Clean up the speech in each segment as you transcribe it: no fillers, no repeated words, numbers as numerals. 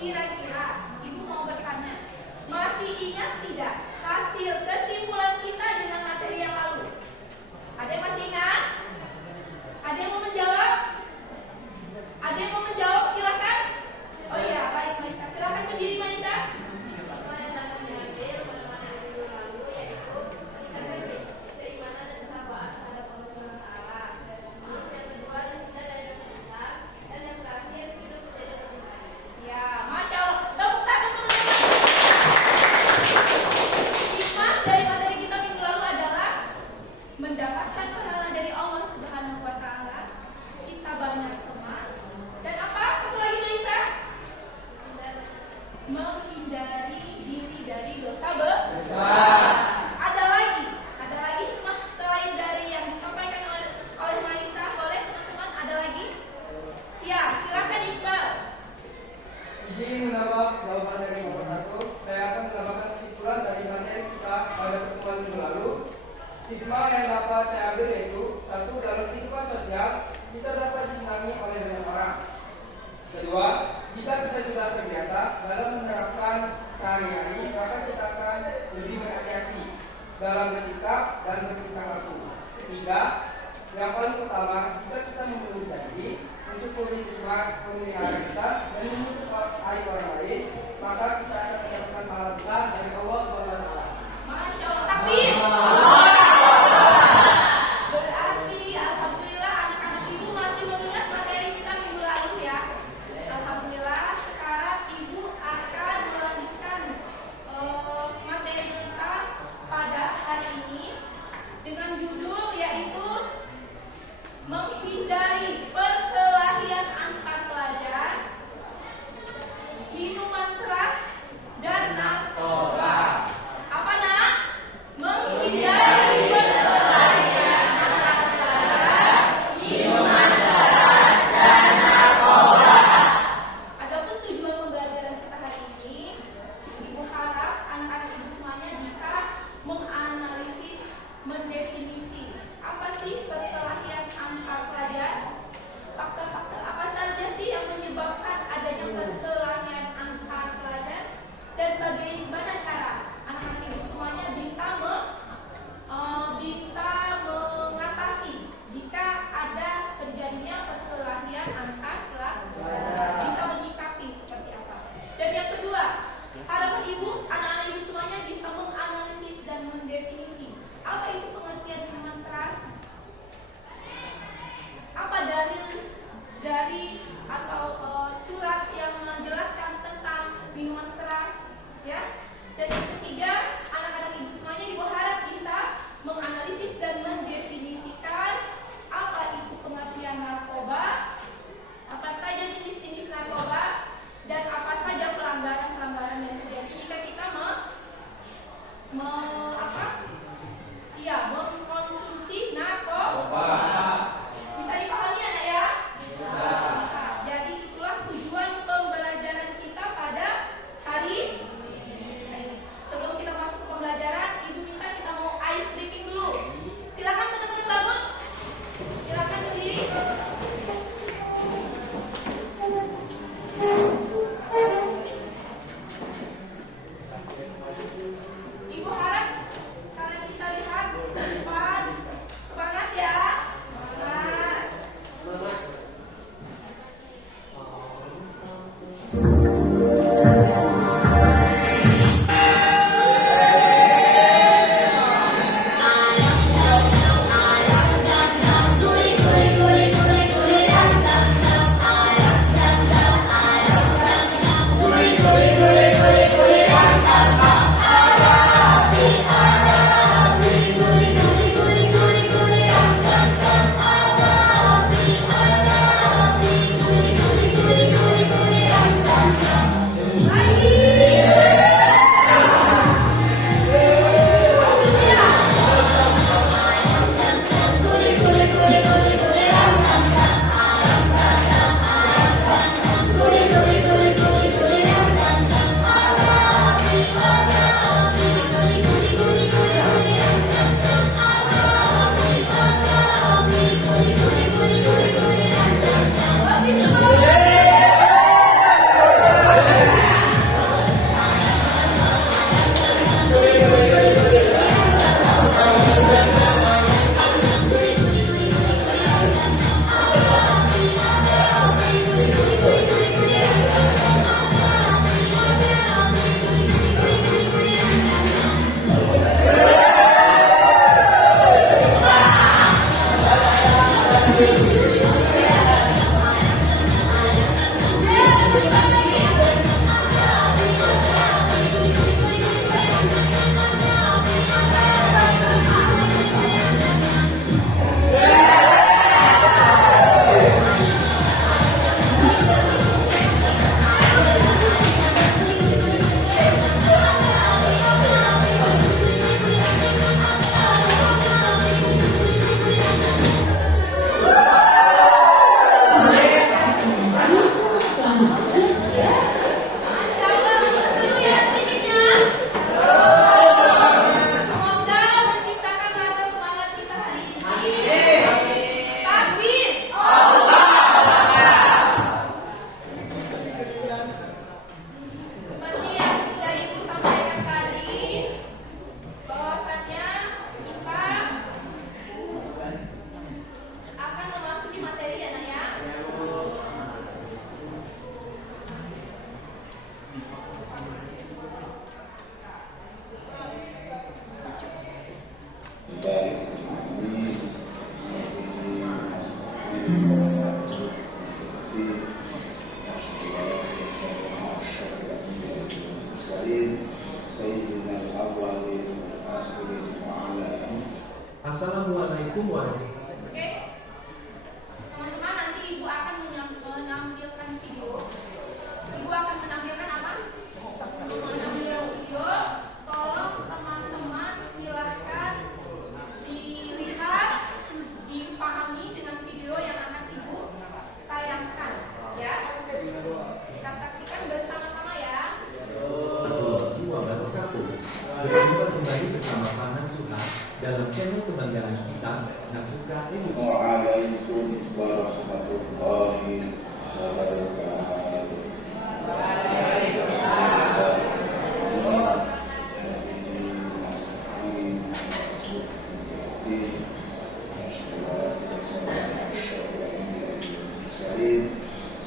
Kira-kira Ibu mau bertanya, masih ingat tidak hasil kesimpulan kita dengan materi yang lalu? Ada yang masih ingat? Ada yang mau menjawab? Ada yang mau menjawab? Silakan. Oh iya, baik Maisa. Silakan berdiri Maisa. Mendapatkan pahala dari Allah Subhanahu wa taala, kita banyak teman, dan apa? Satu lagi Maisa? Menghindari diri dari dosa besar. Ada lagi hikmah selain dari yang disampaikan oleh Maisa, boleh teman-teman? Ada lagi? Ya, silakan Iqbal. Izin menambah jawaban dari nomor 1. Saya akan menambahkan kesimpulan dari materi kita pada pertemuan minggu lalu. Hikmah yang dapat saya ambil yaitu: 1. Dalam kehidupan sosial kita dapat disenangi oleh banyak orang. 2. Jika kita sudah terbiasa dalam menerapkan sehari-hari, maka kita akan lebih berhati-hati dalam bersikap dan bertingkah laku. 3. Yang paling utama, jika kita memenuhi janji, mensyukuri nikmat pemeliharaan besar dan menutup aib orang lain, maka kita akan mendapatkan pahala besar dari Allah Subhanahu wa taala. Masya Allah, takbir. Berarti alhamdulillah anak-anak Ibu masih mengingat materi kita minggu lalu ya. Alhamdulillah sekarang Ibu akan melanjutkan materi kita pada hari ini dengan judul yaitu menghindari perkelahian antar pelajar, minuman keras, dan narkoba. Masya Allah, seru ya sedikitnya. Semoga menciptakan rasa semangat kita hari ini. Takbir. Seperti yang sudah Ibu sampaikan tadi, bahwasannya kita akan memasuki materi ya Nak ya. Assalamualaikum warahmatullahi Oke, teman-teman, nanti Ibu akan menampilkan video. Ibu akan menampilkan apa? Menampilkan video. Tolong teman-teman silahkan dilihat, dipahami dengan video yang akan Ibu tayangkan, ya. Kita saksikan bersama-sama ya. warahmatullahi wabarakatuh. Berjumpa kembali bersama Paman Suha dalam channel kebanggaan kita, Nasuka Education. Waalaikumsalam warahmatullahi wabarakatuh.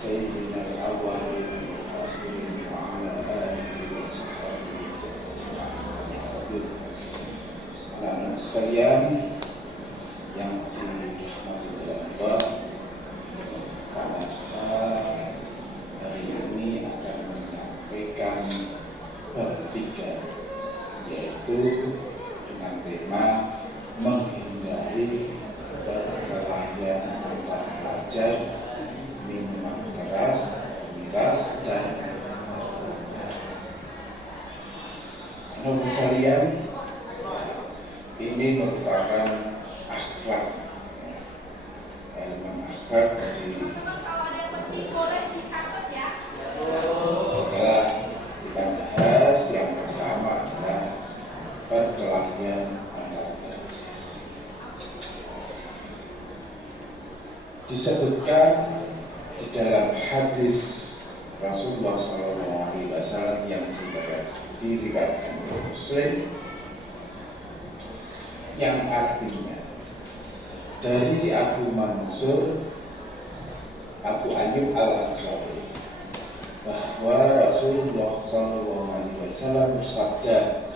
Sayyidina al-awwalin wal-akhirin wa ala alihi wa sahbihi ajma'in. Anak-anak sekalian yang dirahmati Allah, Paman hari ini akan menyampaikan bertiga, yaitu dengan tema menghindari perkelahian antar pelajar, minuman keras, miras, dan anak sekalian, ini merupakan akhlak, elemen akhlak dari Teman-teman, kalau ada yang penting boleh dicatat ya. adalah bahas yang pertama adalah perkelahian antar pelajar. Disebutkan di dalam hadis Rasulullah SAW yang diriwayatkan oleh Muslim, yang artinya dari Abu Mansur Abu Ayyub Al-Ansari bahwa Rasulullah SAW bersabda,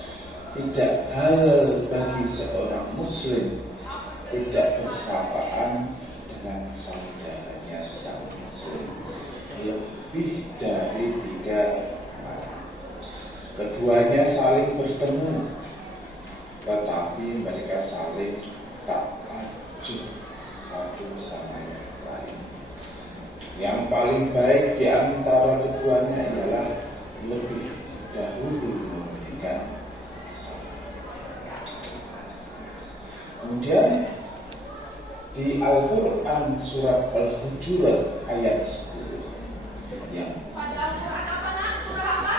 tidak halal bagi seorang Muslim tidak bersapaan dengan saudaranya sesama Muslim lebih dari 3 kali. Keduanya saling bertemu, tetapi mereka saling tak maju satu sama yang lain. Yang paling baik di antara keduanya ialah lebih dahulu memberikan salam. Kemudian di Al-Quran surat Al-Hujurat ayat 10 yang Pada Al-Quran apa Nak? Surah apa?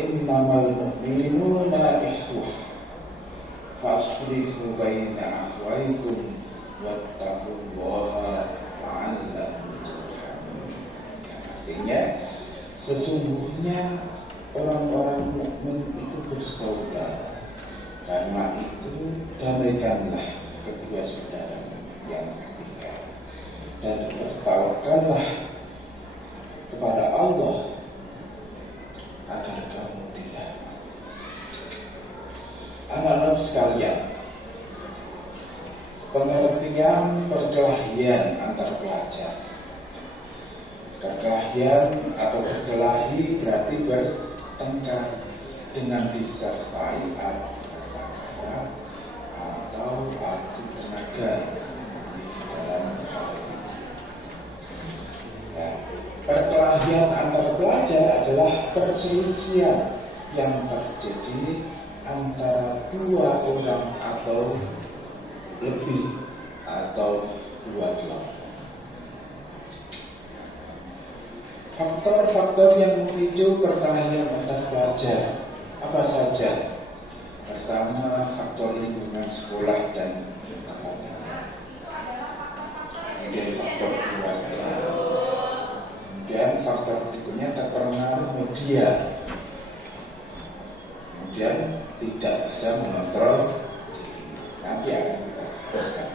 Innamal mu'minuna ikhwah faslihu baina akhwaykum wattaqullaha la'allakum turhamun. Artinya, sesungguhnya orang-orang mukmin itu bersaudara. Karena itu damaikanlah kedua saudara yang ketiga dan bertawakallah kepada Allah agar kamu dirahmati. Anak-anak sekalian, pengertian perkelahian antar pelajar. Perkelahian atau berkelahi berarti bertengkar dengan disertai adu kata-kata atau adu tenaga di dalam hal ini. Nah, perkelahian antar pelajar adalah perselisihan yang terjadi antara dua orang atau lebih atau dua kelompok. Faktor-faktor yang memicu perkelahian antar pelajar apa saja? Pertama, faktor lingkungan sekolah dan tempatnya. Kemudian faktor keluarga. Kemudian faktor berikutnya terpengaruh media. Kemudian tidak bisa mengontrol diri. Nanti akan kita teruskan.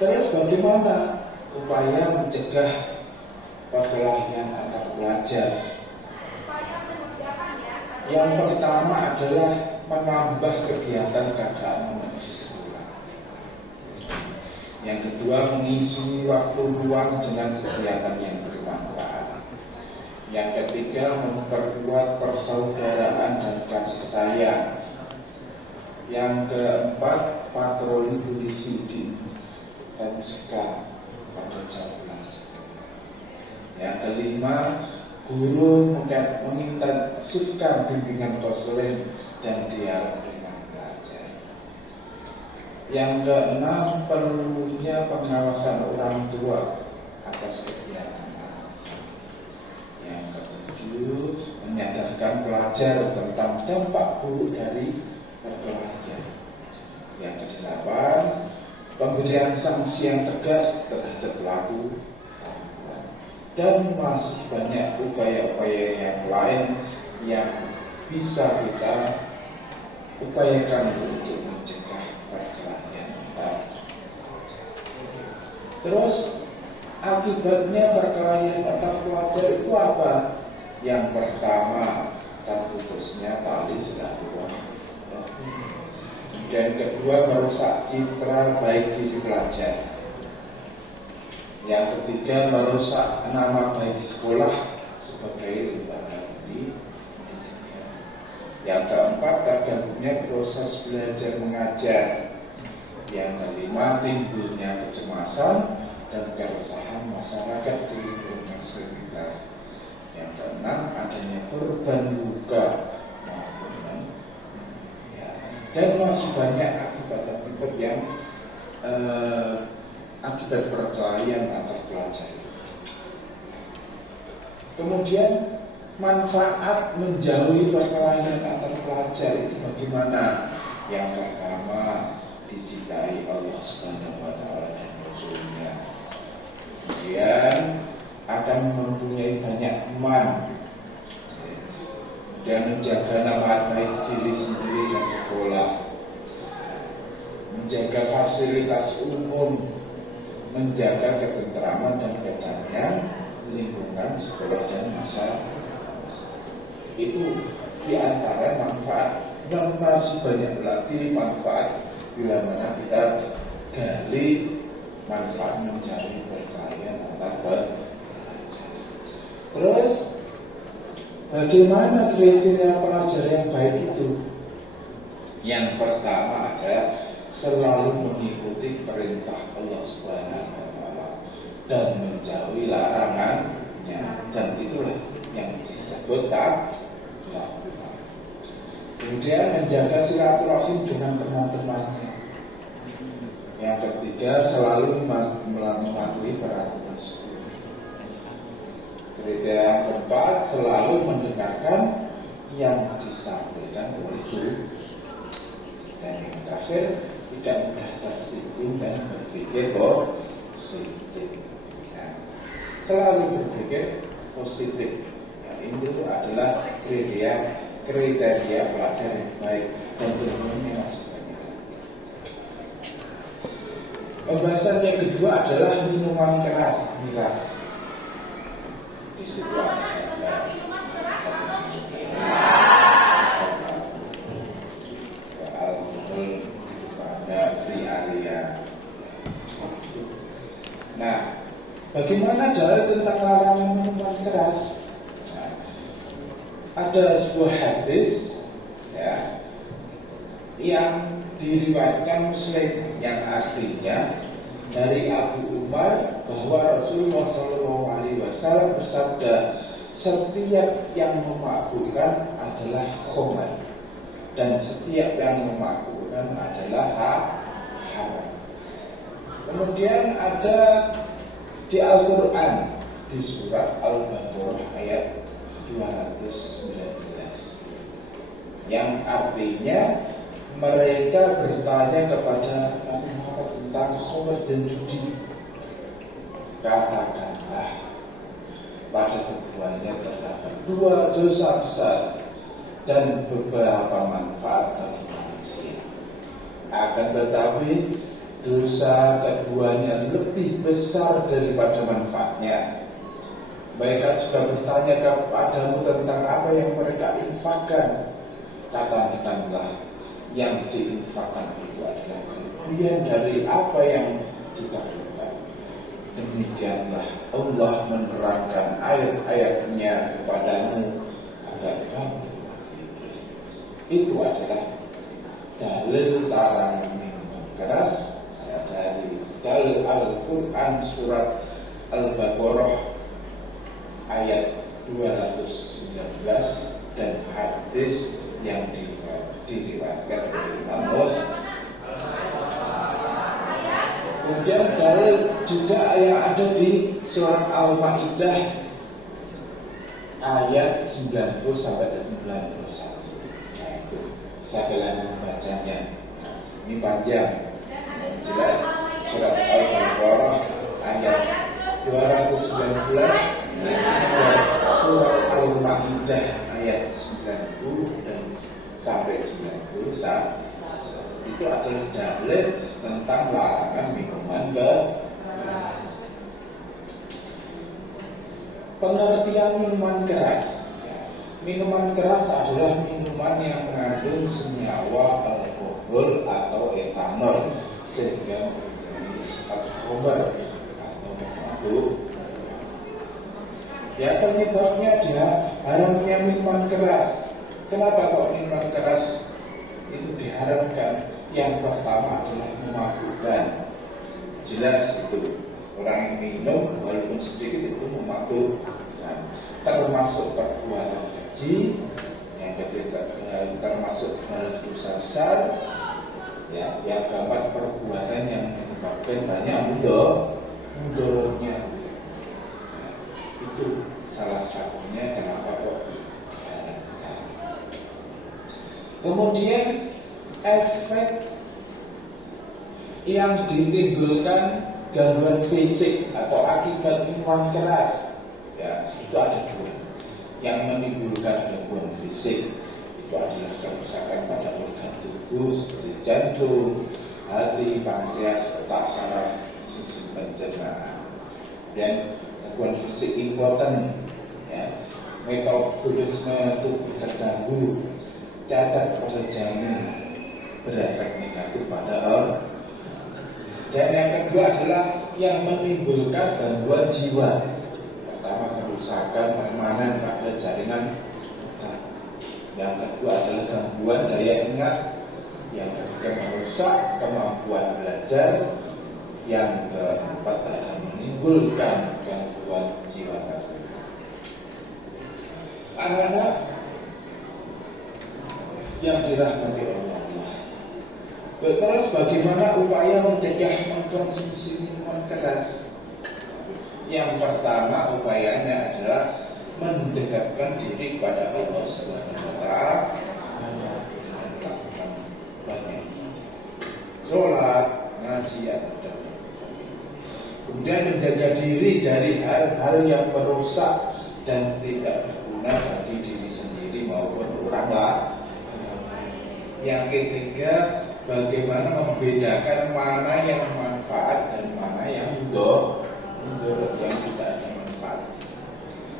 Terus bagaimana upaya mencegah perkelahian antar pelajar? Yang pertama adalah menambah kegiatan keagamaan di sekolah. Yang kedua, mengisi waktu luang dengan kegiatan yang bermanfaat. Yang ketiga, memperkuat persaudaraan dan kasih sayang. Yang keempat, patroli disiplin dan cegah pada jam belajar. Yang kelima, guru mengintensifkan bimbingan konseling dan dialog dengan pelajar. Yang keenam, perlunya pengawasan orang tua atas kegiatan anak. Yang ketujuh, menyadarkan pelajar tentang dampak buruk dari perkelahian. Yang kedelapan, pemberian sanksi yang tegas terhadap pelaku. Dan masih banyak upaya-upaya yang lain yang bisa kita upayakan untuk mencegah perkelahian antar. Terus akibatnya perkelahian antar pelajar itu apa? Yang pertama, terputusnya tali silaturahmi. Kemudian kedua, merusak citra baik diri pelajar. Yang ketiga, merusak nama baik sekolah sebagai lembaga pendidikan. Yang keempat, terganggunya proses belajar mengajar. Yang kelima, timbulnya kecemasan dan keresahan masyarakat di lingkungan sekitar. Yang keenam, adanya korban luka maupun dan masih banyak akibat-akibat yang akibat perkelahian antar pelajar. Kemudian manfaat menjauhi perkelahian antar pelajar itu bagaimana? Yang pertama, dicintai Allah Subhanahu wa taala dan Rasulnya. Kemudian akan mempunyai banyak teman. Dan menjaga nama baik diri sendiri dan sekolah. Menjaga fasilitas umum, menjaga ketentraman dan kedamaian lingkungan sekolah dan masyarakat. Itu diantara manfaat. Dan masih banyak lagi manfaat bila mana kita gali manfaat mencari perkelahian antar pelajar. Terus bagaimana kriteria pelajar yang baik itu? Yang pertama adalah selalu mengikuti perintah Allah Subhanahu wa taala dan menjauhi larangannya, dan itulah yang disebut takwah. Kemudian menjaga silaturahim dengan teman-temannya. Yang ketiga, selalu mematuhi peraturan sekolah. Kriteria yang keempat, selalu mendengarkan yang disampaikan oleh guru. Dan yang terakhir, tidak mudah tersinggung dan berpikir positif. Ya. Selalu berpikir positif. Ya, ini adalah kriteria pelajar yang baik, dan tentunya masih banyak. Pembahasan yang kedua adalah minuman keras, miras. Di situ ada Minuman keras atau alkohol pada free area. Nah, bagaimana dalil tentang larangan minuman keras? Nah, ada sebuah hadis ya, yang diriwayatkan Muslim yang artinya dari Abu Umar bahwa Rasulullah SAW bersabda, setiap yang memabukkan adalah khamar dan setiap yang memabukkan adalah haram. Kemudian ada di Al-Quran di surat Al-Baqarah ayat 219 yang artinya mereka bertanya kepada Nabi Muhammad tentang khamr dan judi. Katakanlah, pada keduanya terdapat dua dosa besar dan beberapa manfaat bagi manusia. Akan tetapi dosa keduanya lebih besar daripada manfaatnya. Mereka juga bertanya kepadamu tentang apa yang mereka infakkan. Katakanlah, yang diinfakkan itu adalah kelebihan dari apa yang ditaklukkan. Demikianlah Allah menerangkan ayat-ayatnya kepadamu agar kamu berpikir. Itu adalah dalil larangan minuman keras dari dalil Al-Quran surat Al-Baqarah ayat 219 dan hadis yang diriwayatkan oleh Imam Muslim. Kemudian dalil juga yang ada di surat Al-Maidah ayat 90 sampai 91. Itu saya telah membacanya. Ini panjang. Jelas surat Al-Baqarah ayat 219 dan surat Al-Maidah ayat 90 dan sampai 91. Itu adalah dalil tentang larangan minuman keras. Pengertian minuman keras. Minuman keras adalah minuman yang mengandung senyawa alkohol atau etanol sehingga memiliki sifat khamr atau mabuk. Ya, penyebabnya dia haramnya minuman keras. Kenapa kok minuman keras itu diharamkan? Yang pertama adalah memabukkan. Jelas itu orang yang minum walaupun sedikit itu memabukkan. Termasuk perbuatan keji, yang ketiga termasuk dosa besar, ya, yang keempat perbuatan yang menyebabkan banyak mudorotnya. Nah, itu salah satunya kenapa kok diharamkan. Kemudian efek yang ditimbulkan gangguan fisik atau akibat minuman keras, ya, itu ada dua. Yang menimbulkan gangguan fisik itu adalah kerusakan pada organ tubuh seperti jantung, hati, pankreas, otak, saraf, sistem pencernaan. Dan gangguan fisik impoten, ya, metabolisme tubuh terganggu, cacat pada janin, berefek negatif pada organ. Dan yang kedua adalah yang menimbulkan gangguan jiwa. Pertama, kerusakan permanen pada jaringan otak. Yang kedua adalah gangguan daya ingat. Yang ketiga, merusak kemampuan belajar. Yang keempat adalah menimbulkan gangguan jiwa. Anak-anak yang dirahmati Allah. Terus bagaimana upaya mencegah mengkonsumsi minuman keras? Yang pertama upayanya adalah mendekatkan diri kepada Allah Subhanahu wa taala dengan melakukan banyak sholat, ngaji atau kemudian menjaga diri dari hal-hal yang merusak dan tidak berguna bagi diri sendiri maupun orang lain. Yang ketiga, bagaimana membedakan mana yang manfaat dan mana yang mudorot, yang tidak ada manfaat.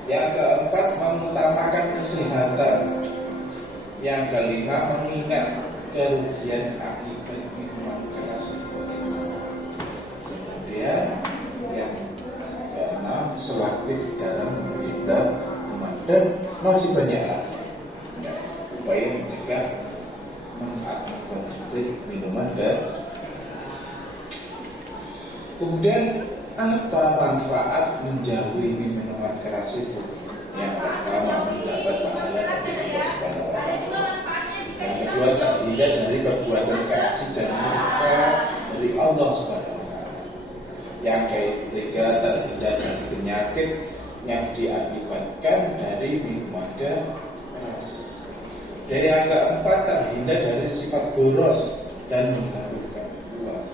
Yang keempat, mengutamakan kesehatan. Yang kelima, mengingat kerugian akibat minuman keras. Kemudian yang keenam, selektif dalam meminta minuman, dan masih banyak lagi upaya mencegah mengkonsumsi minuman dan kemudian apa manfaat menjauhi minuman keras itu? Yang pertama, mendapat pahala dari Allah Subhanahu wa taala. Yang kedua, terhindar dari perbuatan keji dan murka dari Allah Subhanahu wa taala. Yang ketiga terhindar dari penyakit yang diakibatkan dari minuman keras. Dan yang keempat terhindar dari sifat boros dan menghabiskan uang.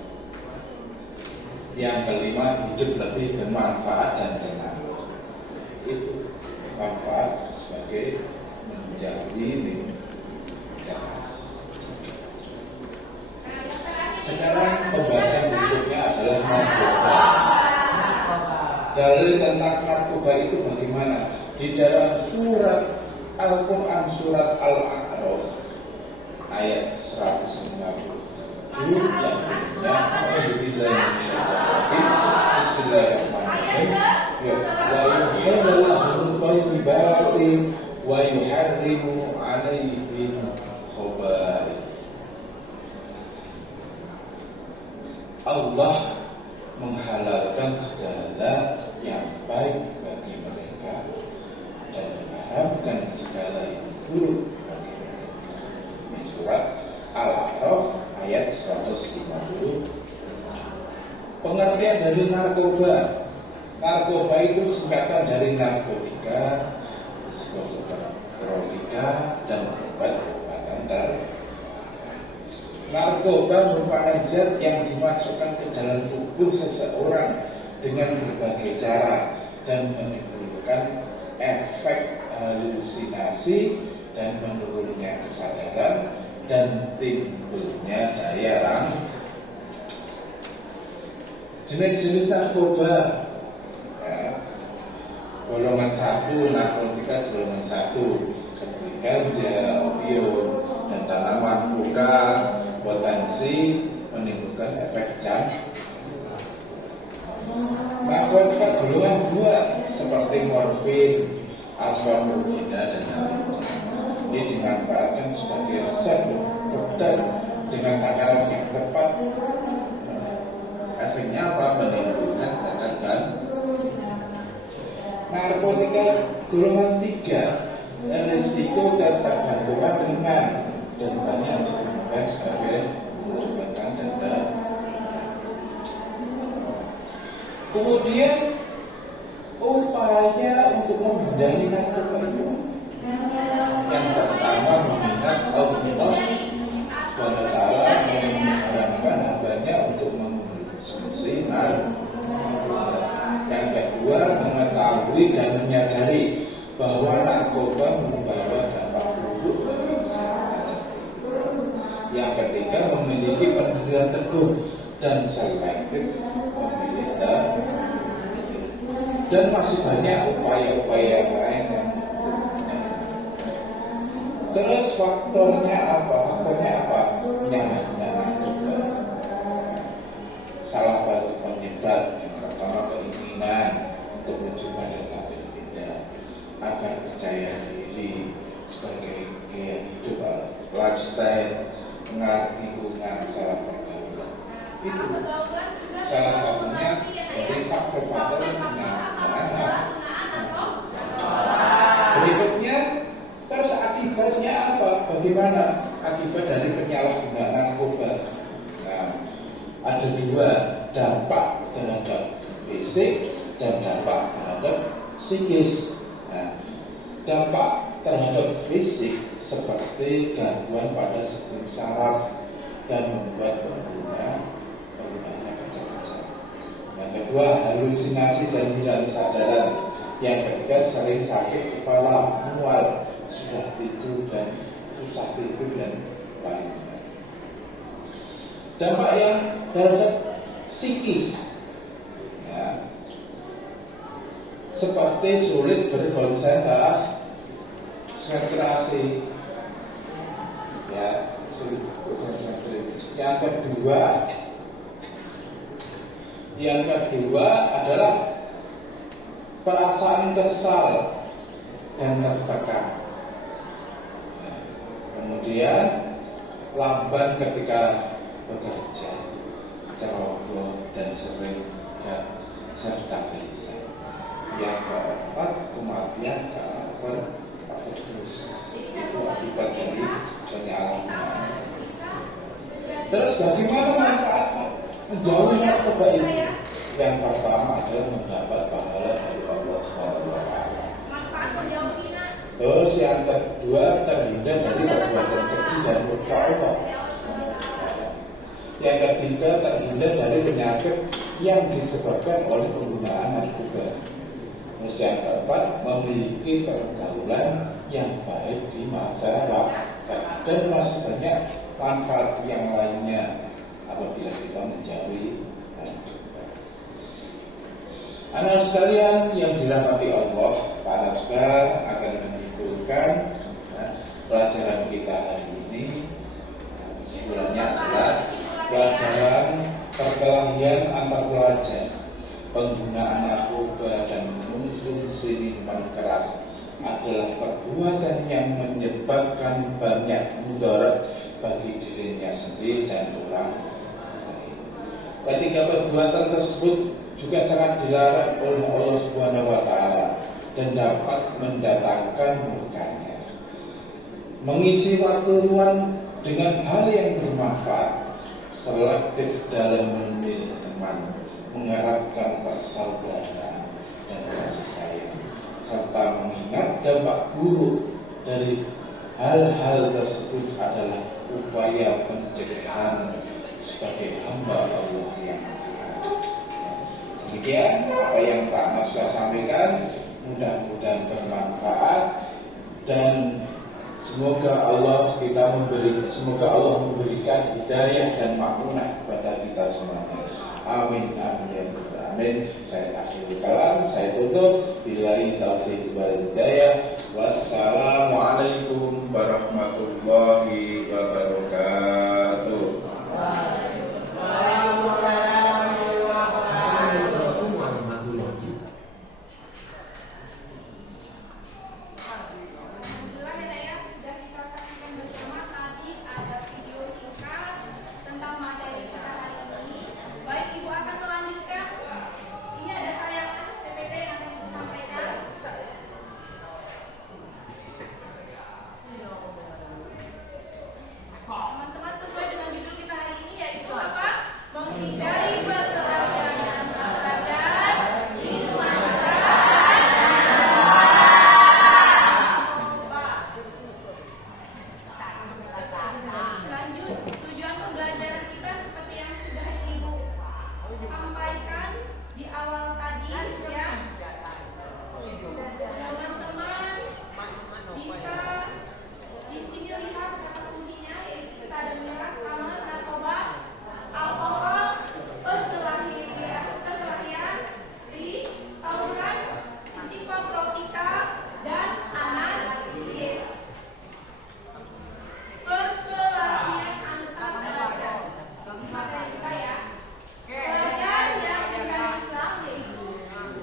Yang kelima hidup lebih bermanfaat dan tenang. Itu manfaat sebagai menjauhi minuman keras. Sekarang pembahasan berikutnya adalah narkoba. Dalil tentang narkoba itu bagaimana? Di dalam surat Al-Quran surat Al-A'raf ayat 150 Bismillahirrahmanirrahim. Wa yuharrimu 'alaihim khaba'ith. Allah menghalalkan segala yang baik bagi mereka dan mengharamkan segala yang buruk bagi mereka. Ini surat Al-A'raf ayat 150. Pengertian dari narkoba. Narkoba itu singkatan dari narkotika, psikotropika, dan obat-obatan tertentu. Narkoba merupakan zat yang dimasukkan ke dalam tubuh seseorang dengan berbagai cara dan menimbulkan efek halusinasi dan menurunnya kesadaran dan timbulnya daya rangsang. Jenis-jenis narkoba golongan 1, narkotika golongan 1 seperti ganja, opium, dan tanaman buka potensi menimbulkan efek jantung. Narkotika golongan 2 seperti morfin, asfamurgina, dan lain-lain. Ini dimanfaatkan sebagai resep dokter dengan takaran yang tepat. Efeknya apa? Menimbulkan cacar jantung. Narkotika golongan 3 risiko ketergantungan ringan dan banyak digunakan sebagai obat tertentu. Kemudian upaya untuk menghindari narkoba itu yang pertama mengingat Allah SWT mengharapkan hambanya untuk mengkonsumsi narkoba. Yang kedua mengetahui dan menyadari bahwa narkoba membawa dampak buruk bagi kesehatan dan kehidupan. Yang ketiga memiliki pendirian teguh dan selektif memilih dan masih banyak upaya-upaya lain yang terus faktornya apa? Penyalahgunaan narkoba. Salah satu penyebab yang pertama keinginan untuk mencoba dan tampil beda agar percaya diri sebagai gaya hidup, lifestyle, lingkungan, salah pergaulan. Itu salah satunya dari faktor-faktor penyalahgunaan. Berikutnya, terus akibatnya apa? Bagaimana akibat dari penyalahgunaan narkoba? Nah, ada 2, dampak terhadap fisik dan dampak terhadap psikis. Nah, dampak terhadap fisik seperti gangguan pada sistem saraf dan membuat penggunanya kacau-kacau. Yang kedua, halusinasi dan hilang kesadaran. Yang ketiga, sering sakit kepala, mual, sudah tidur dan susah tidur dan lainnya. Dampak yang terhadap psikis, ya, seperti sulit berkonsentrasi, ya, sulit berkonsentrasi. Yang kedua adalah perasaan kesal dan tertekan. Kemudian lamban ketika bekerja, ceroboh dan sering serta gelisah. Yang keempat, kematian karena overdosis. Itu akibat dari penyalahgunaan. Terus bagaimana manfaat menjauhi narkoba ini? Yang pertama adalah mendapat pahala dari Allah Subhanahu wa taala. Manfaat menjauh hina. Terus yang kedua terhindar dari perbuatan keji dan murka Allah. Yang ketiga terhindar dari penyakit yang disebabkan oleh penggunaan narkoba. Terus yang keempat memiliki pergaulan yang baik di masyarakat dan masih banyak manfaat yang lainnya apabila kita menjauhi narkoba. Anak sekalian yang dirahmati Allah, Pak Nasbar akan menyimpulkan pelajaran kita hari ini. Kesimpulannya adalah pelajaran perkelahian antar pelajar, penggunaan narkoba dan konsumsi minuman keras adalah perbuatan yang menyebabkan banyak mudarat bagi dirinya sendiri dan orang lain. Ketiga perbuatan tersebut juga sangat dilarang oleh Allah Subhanahu wa taala dan dapat mendatangkan murkanya. Mengisi waktu luang dengan hal yang bermanfaat, selektif dalam memilih teman, mengharapkan persaudaraan dan kasih sayang, serta mengingat dampak buruk dari hal-hal tersebut adalah upaya pencegahan sebagai hamba Allah yang taat. Demikian apa yang Pak Mas sudah sampaikan, mudah-mudahan bermanfaat dan semoga Allah memberikan hidayah dan makmunah kepada kita semuanya. Amin amin ya rabbal alamin. Saya akhiri kalam, saya tutup. Billahi taufiq wal hidayah. Wassalamualaikum warahmatullahi wabarakatuh. Assalamualaikum warahmatullahi. Alhamdulillah ya Nak ya, sudah kita saksikan bersama tadi ada video singkat tentang materi kita hari ini. Baik, Ibu akan melanjutkan. Ini ada tayangan PPT yang akan Ibu sampaikan. Teman-teman, sesuai dengan judul kita hari ini yaitu apa? Menghindari perkelahian antar pelajar, minuman keras, lanjut, tujuan pembelajaran kita seperti yang sudah Ibu sampaikan di awal tadi ya. Teman-teman bisa di sini lihat kata kuncinya yaitu kita ada miras, kamar, narkoba, alkohol, perkelahian, ris, tawuran, psikotropika, dan anarkis. Perkelahian antar pelajar. Materi kita ya. Pelajar yang mencari Islam yaitu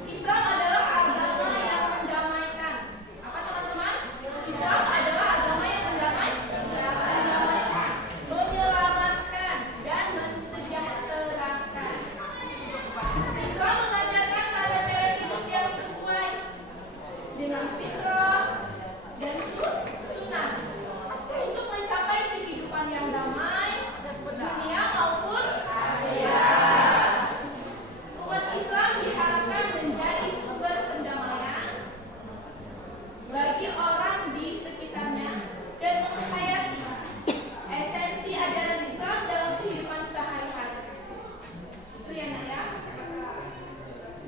Islam adalah agama yang mendamaikan. Apa teman-teman? Islam adalah agama yang mendamaikan, menyelamatkan dan mensejahterakan. Islam mengajarkan pada cara hidup yang sesuai dengan fitrah dan sunnah untuk mencapai kehidupan yang damai dunia maupun akhirat. Umat Islam diharapkan menjadi sumber pendamaian bagi orang di sekitarnya dan menghayati esensi ajaran Islam dalam kehidupan sehari-hari. Itu ya Nak ya.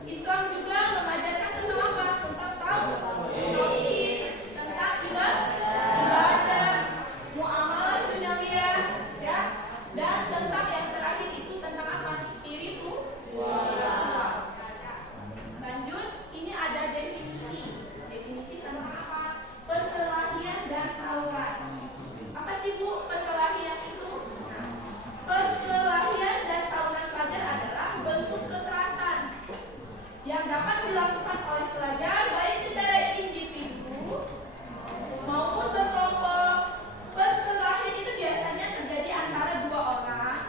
Islam juga mengajarkan tentang apa? Tentang tauhid, tentang ibadah, muamalah duniawiyah, ya, dan tentang yang terakhir itu tentang apa? Spiritual. Lanjut, ini ada definisi. Definisi tentang apa? Perkelahian dan tawuran. Apa sih Bu perkelahian itu? Nah, perkelahian dan tawuran pelajar adalah bentuk kekerasan yang dapat dilakukan oleh pelajar baik secara individu maupun berkelompok. Perkelahian itu biasanya terjadi antara dua orang,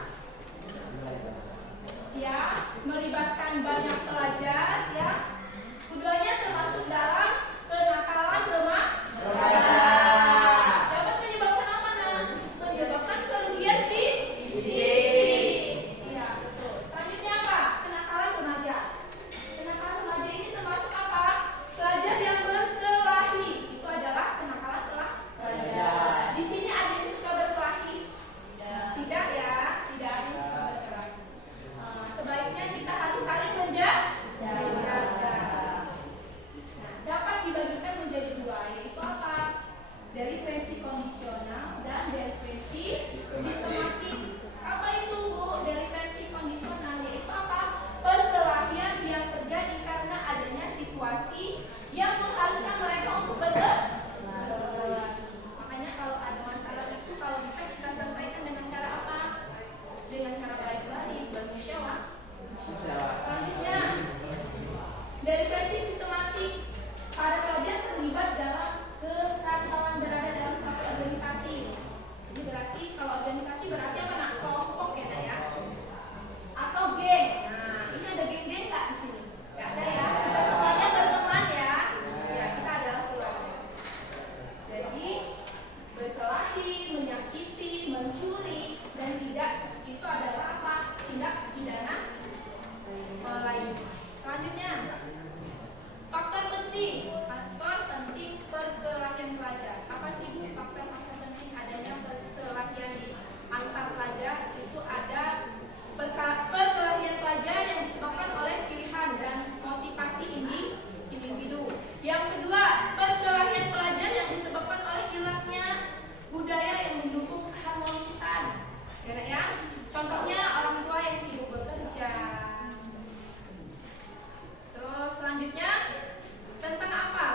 ya, melibatkan banyak pelajar, ya. Keduanya termasuk dalam kenakalan remaja. Dapat menyebabkan apa Nak? Menyebabkan kerugian fisik. Iya betul. Selanjutnya apa? Kenakalan remaja. pidana lain. Selanjutnya, faktor penting perkelahian pelajar. Apa sih Bu faktor penting adanya perkelahian antar pelajar? Itu ada perkelahian pelajar yang disebabkan oleh pilihan dan motivasi individu. Yang kedua, perkelahian pelajar yang disebabkan oleh hilangnya budaya yang mendukung keharmonisan. Ya, contohnya orang tua yang sibuk bekerja. Terus selanjutnya tentang apa?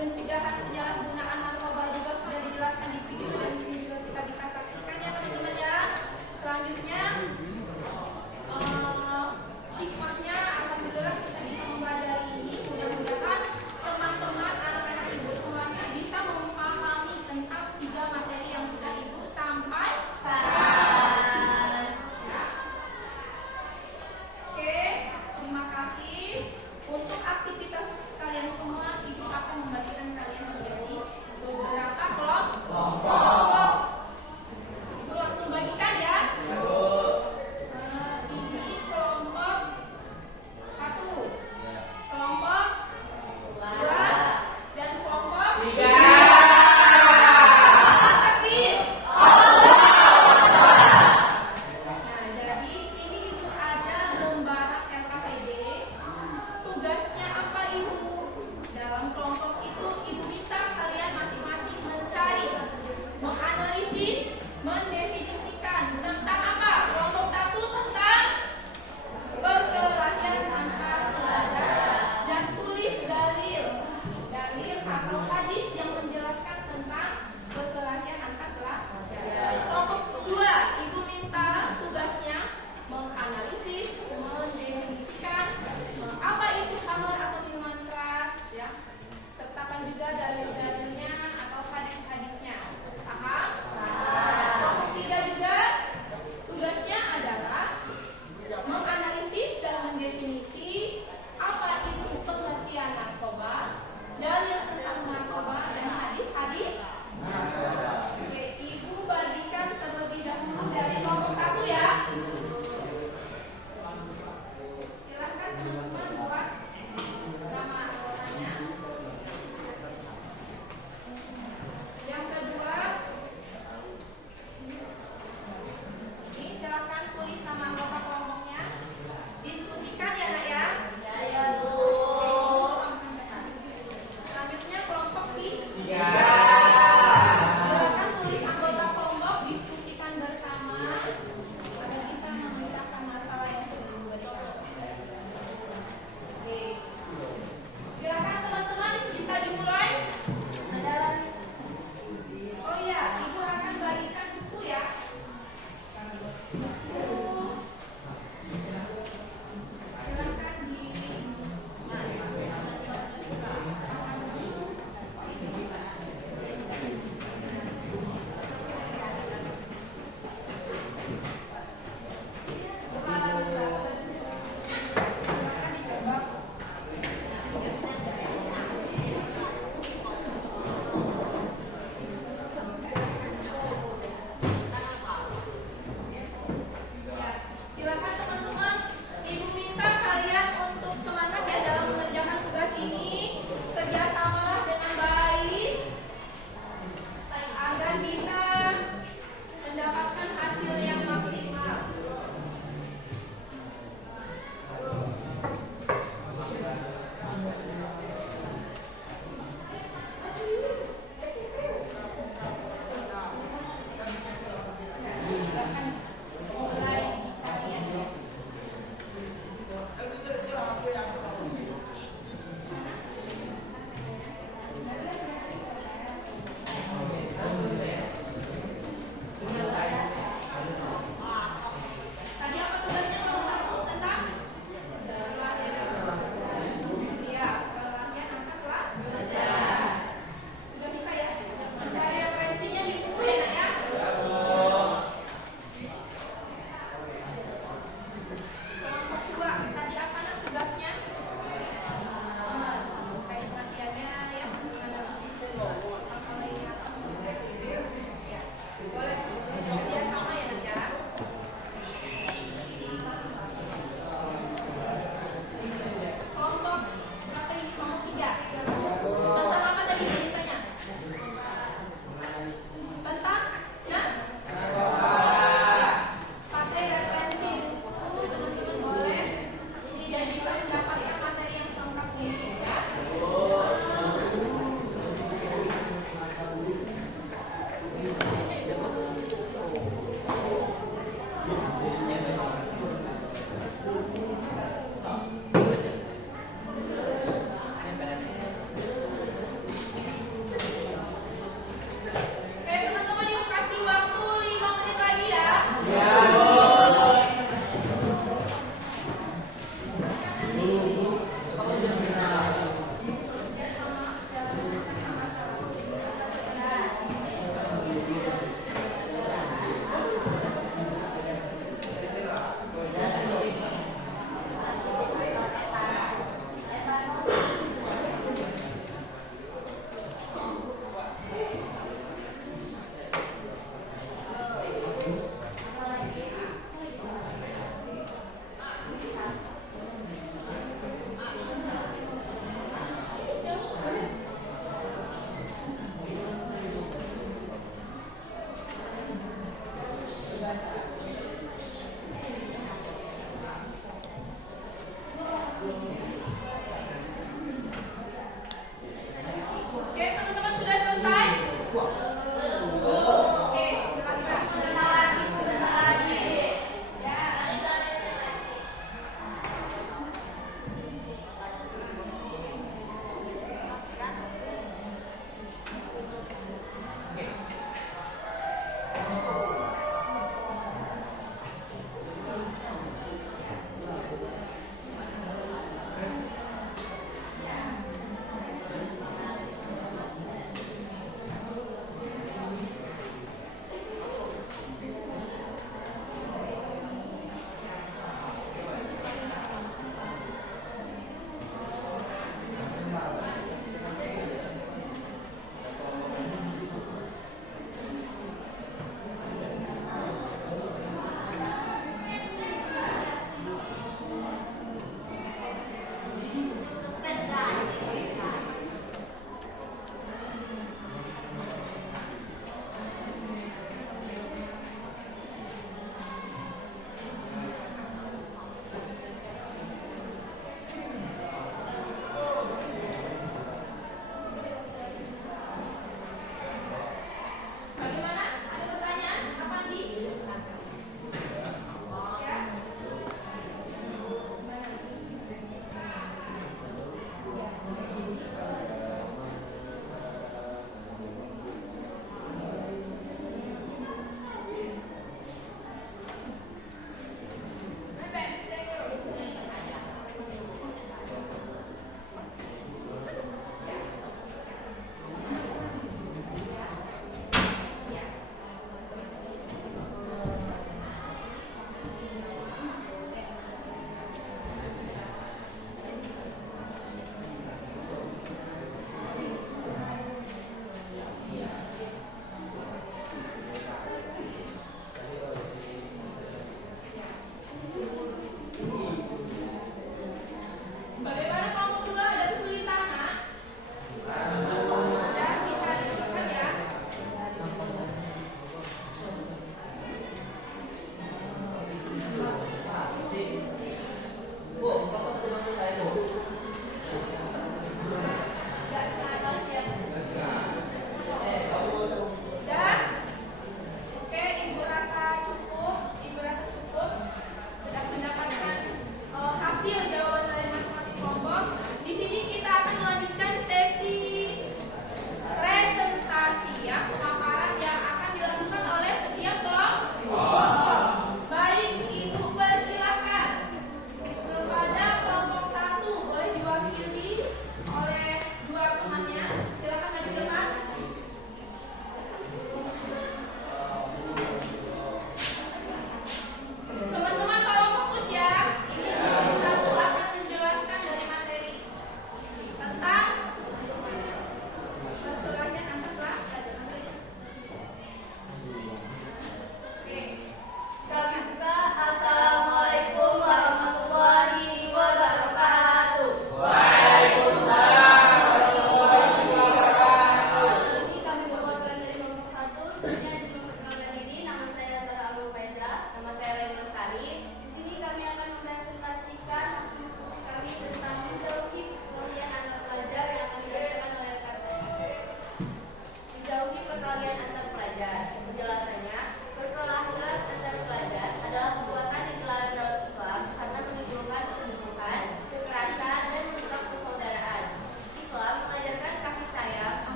pencegahan penyalahgunaan narkoba juga sudah dijelaskan di video dan di sini juga kita bisa saksikan ya teman-teman ya. Selanjutnya hikmahnya alhamdulillah kita bisa mempelajari ini. Mudah-mudahan teman-teman anak-anak ibu semuanya bisa memahami tentang 3 materi yang sudah ibu sampaikan. Ya. Oke, terima kasih. Untuk aktivitas kalian semua, ibu akan membagikan kalian menjadi beberapa kelompok. Ibu langsung bagikan ya.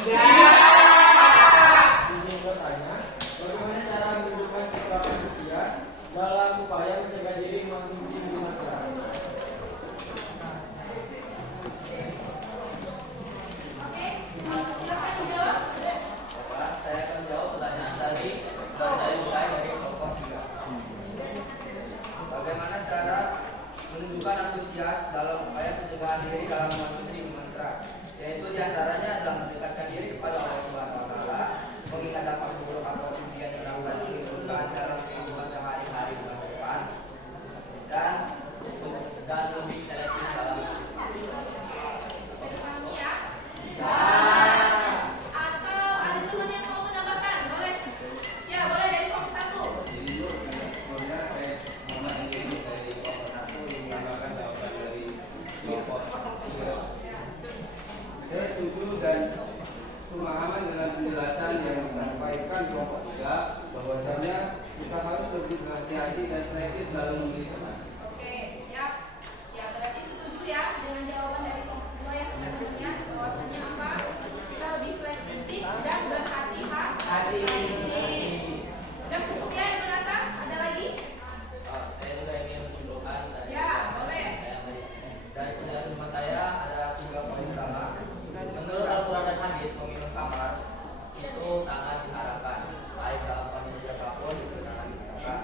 Izin bertanya, bagaimana cara menunjukkan sikap antusias dalam upaya mencegah diri mengonsumsi minuman keras? Oke, silakan dijawab. Bapak, saya akan jawab pertanyaan tadi dan saya mulai dari kelompok 3. Bagaimana cara menunjukkan antusias dalam upaya pencegahan diri dalam mengonsumsi minuman keras? Yaitu diantaranya adalah mendekatkan diri kepada Allah Subhanahu Wa Taala, mengingat dampak buruk atau kemudian yang dapat ditimbulkan dalam kehidupan sehari-hari di masa depan, dan lebih selektif dalam Pahami ya? Atau ada teman yang mau menambahkan? Boleh? Ya, boleh dari kelompok 1. Jadi itu sebelumnya saya Muhammad ini dari kelompok 1 menambahkan jawaban dari kelompok 3. Saya setuju dan semahaman dengan penjelasan yang disampaikan kelompok 3 bahwasanya kita harus lebih berhati-hati dan selektif dalam memilih teman. Oke, siap. Ya, berarti setuju ya dengan jawaban dari kelompok 2 yang sebelumnya bahwasanya apa? Kita lebih selektif dan berhati-hati. Udah cukup ya yang merasa? Ada lagi? saya juga ingin menunjukkan dari Ya, boleh. dari penjelasan teman saya ada 3 poin utama. Menurut Al-Quran dan Hadis, meminum khamar itu sangat diharapkan, baik dalam kondisi apapun itu sangat diharapkan.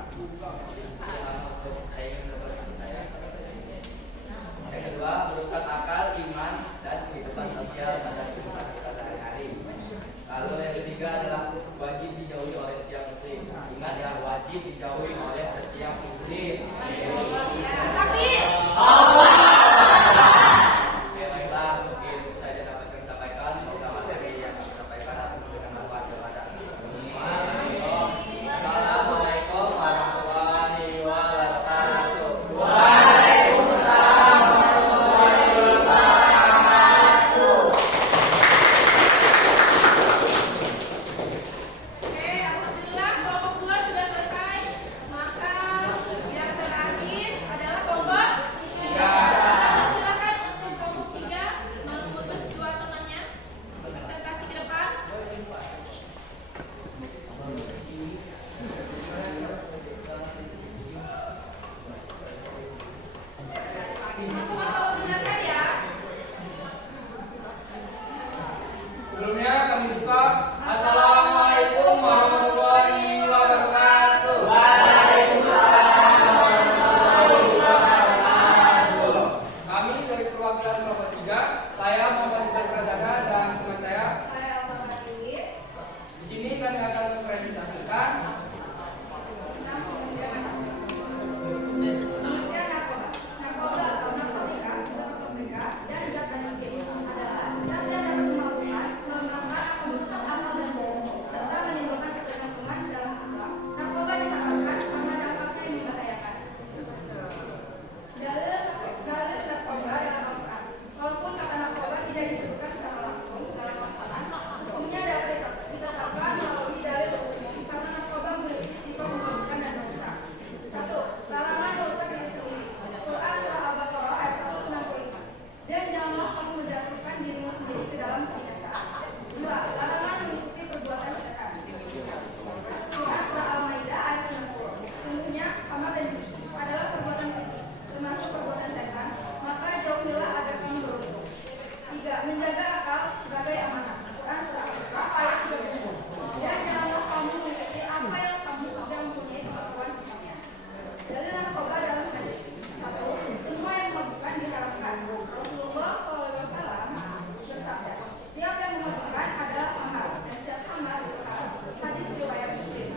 Jangan untuk saya ingin menurutkan saya. Yang kedua, merusak akal, iman, dan kehidupan sosial pada kehidupan kita sehari-hari. Lalu yang ketiga adalah wajib dijauhi oleh setiap muslim. Ingat ya, wajib dijauhi oleh setiap muslim. Takbir. Oke, baiklah, mungkin saja dapat kami sampaikan. Semoga materi yang kami sampaikan dapat memberikan manfaat kepada Assalamualaikum warahmatullahi wabarakatuh. Oke, alhamdulillah kelompok 2 sudah selesai. Maka yang terakhir adalah kelompok 3. Silakan untuk kelompok 3 mengutus 2 temannya presentasi ke depan. Aku bakal mendengarkan ya. Sebelumnya kami buka. Assalamualaikum warahmatullahi wabarakatuh. Kami dari perwakilan kelompok 3, saya Muhammad Iqbal Pradana dan teman saya. Saya Elsa Pradini. Di sini kami akan mempresentasikan Pengertian narkoba. Narkoba atau narkotika seperti mereka dan zat anarkis adalah zat yang dapat memabukkan, melemahkan atau merusak akal dan tubuh, serta menimbulkan ketergantungan dalam akhlak. Narkoba diharamkan karena dampaknya yang membahayakan. Dalil narkoba dalam Al-Quran. Walaupun kata narkoba tidak disebutkan secara langsung dalam Al-Quran, hukumnya dapat ditetapkan melalui dalil hukum karena narkoba memiliki sifat memabukkan dan merusak. 1. Larangan merusak diri sendiri. Quran Surah Al-Baqarah ayat 165. Dan janganlah kamu menjatuhkan dirimu sendiri ke dalam kebinasaan. 2. Larangan mengikuti perbuatan setan. Quran Surah Al-Maidah ayat 90. Sungguhnya amal dan judi adalah perbuatan keji, termasuk perbuatan setan, maka jauhilah agar kamu beruntung. 3. Menjaga akal sebagai amanah. Quran Surah Al-Baqarah ayat 30. Dan janganlah kamu mengikuti apa yang kamu tidak mempunyai kemampuan untuknya. Dalil narkoba dalam hadis. 1. Semua yang memabukkan diharamkan. Rasulullah SAW bersabda, setiap yang memabukkan adalah hamar dan setiap hamar itu haram. Hadis riwayat Muslim.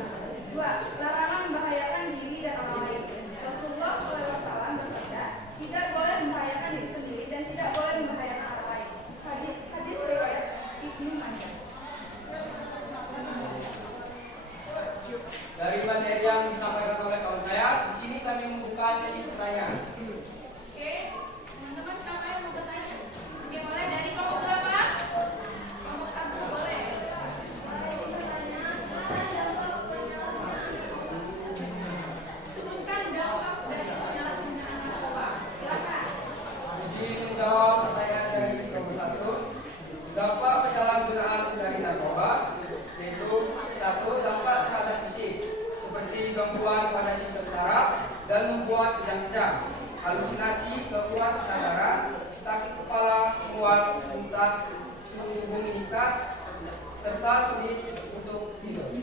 2. Larangan membahayakan diri dan orang lain. Rasulullah SAW bersabda, tidak boleh membahayakan diri sendiri dan tidak boleh membahayakan orang lain. Hadis riwayat Ibnu Majah. dari materi yang disampaikan oleh kawan saya. Di sini kami membuka sesi pertanyaan. Oke, teman-teman siapa yang mau bertanya? Oke, boleh dari kelompok berapa? Kelompok 1 boleh. Sebutkan dampak dari penyalahgunaan narkoba. Silakan. Izin menjawab pertanyaan dari kelompok 1. Dampak penyalahgunaan kejang-kejang, halusinasi, gangguan kesadaran, sakit kepala, mual, muntah, suhu tubuh meningkat, serta sulit untuk tidur.